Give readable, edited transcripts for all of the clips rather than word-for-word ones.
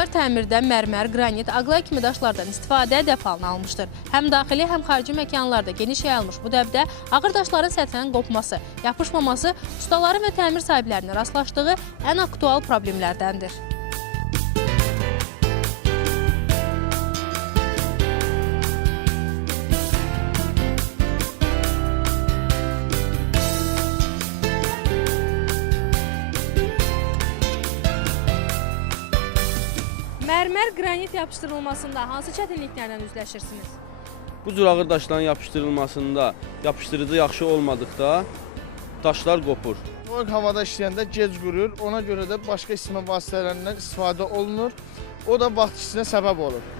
Ustalar təmirdə mərmər, qranit, aqlay kimi daşlardan istifadə dəfalını almışdır. Həm daxili, həm xarici məkanlarda geniş yayılmış bu dəbdə ağır daşların səthinin qopması, yapışmaması ustaların və təmir sahiblərinin rastlaşdığı ən aktual problemlərdəndir. Mərmər, qranit yapışdırılmasında hansı çətinliklərlə üzləşirsiniz? Bu cür ağır daşların yapışdırılmasında yapışdırıcı yaxşı olmadıqda daşlar qopur. Soyuq havada işləyəndə gec qurur, ona görə də başqa isitmə vasitələrindən istifadə olunur. O da vaxt ikisinə səbəb olur.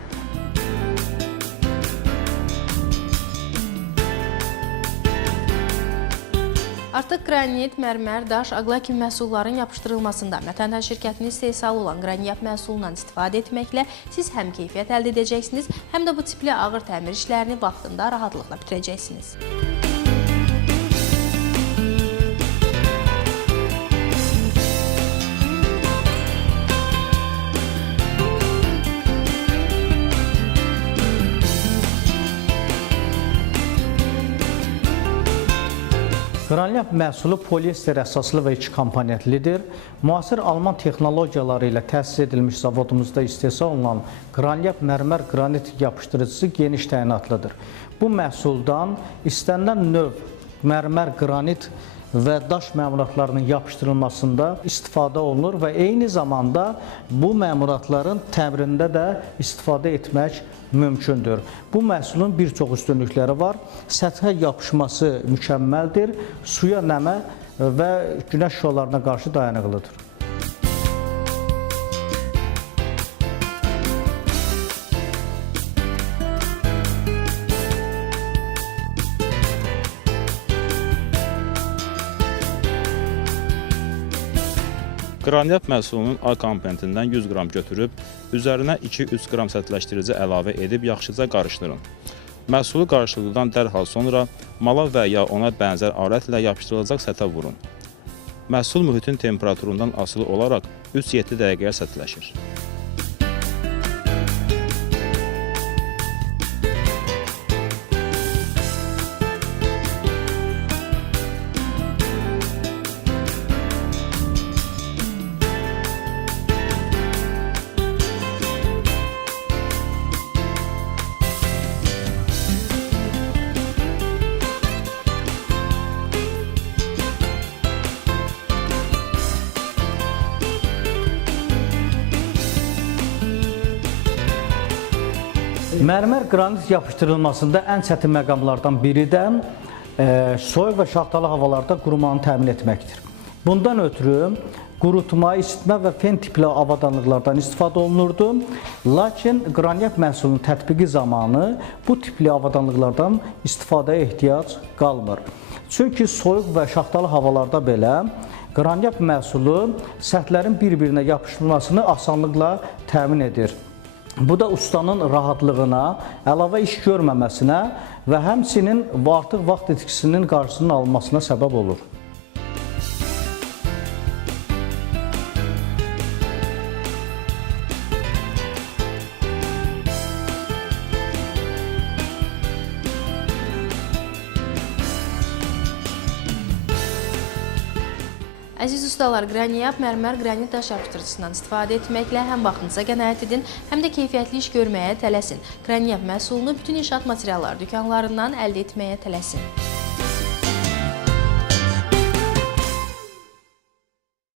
Artıq qranit, mərmər, daş, aqlay kimi məhsulların yapışdırılmasında Vətəndaş şirkətinin istehsalı olan qraniyat məhsulundan istifadə etməklə siz həm keyfiyyət əldə edəcəksiniz, həm də bu tipli ağır təmir işlərini vaxtında rahatlıqla bitirəcəksiniz. Qraniyat məhsulu polyester əsaslı və 2 komponentlidir. Müasir Alman texnologiyaları ilə təsis edilmiş zavodumuzda istehsal olunan qraniyat mərmər qranit yapışdırıcısı geniş təyinatlıdır. Bu məhsuldan istənilən növ mərmər, qranit və daş məmulatlarının yapışdırılmasında istifadə olunur və eyni zamanda bu məmulatların təmirində də istifadə etmək mümkündür. Bu məhsulun bir çox üstünlükləri var. Səthə yapışması mükəmməldir, suya, nəmə və günəş şüalarına qarşı dayanıqlıdır. Qraniyat məhsulunun A komponentindən 100 qram götürüb, üzərinə 2-3 qram sərtləşdirici əlavə edib yaxşıca qarışdırın. Məhsulu qarışdırdıqdan dərhal sonra mala və ya ona bənzər alətlə yapışdırılacaq səthə vurun. Məhsul mühitin temperaturundan asılı olaraq 3-7 dəqiqəyə sərtləşir. Mərmər qranit yapışdırılmasında ən çətin məqamlardan biri də soyuq və şaxtalı havalarda qurumanı təmin etməkdir. Bundan ötürü qurutma, isitmə və fen tipli avadanlıqlardan istifadə olunurdu. Lakin qraniyat məhsulunun tətbiqi zamanı bu tipli avadanlıqlardan istifadəyə ehtiyac qalmır. Çünki soyuq və şaxtalı havalarda belə qraniyat məhsulu səthlərin bir-birinə yapışmasını asanlıqla təmin edir. Bu da ustanın rahatlığına, əlavə iş görməməsinə və həmçinin artıq vaxt itkisinin qarşısının alınmasına səbəb olur. Əziz ustalar, qraniyat, mərmər, qranit daş yapışdırıcısından istifadə etməklə həm vaxtınıza qənaət edin, həm də keyfiyyətli iş görməyə tələsin. Qraniyat məhsulunu bütün inşaat materialları dükanlarından əldə etməyə tələsin.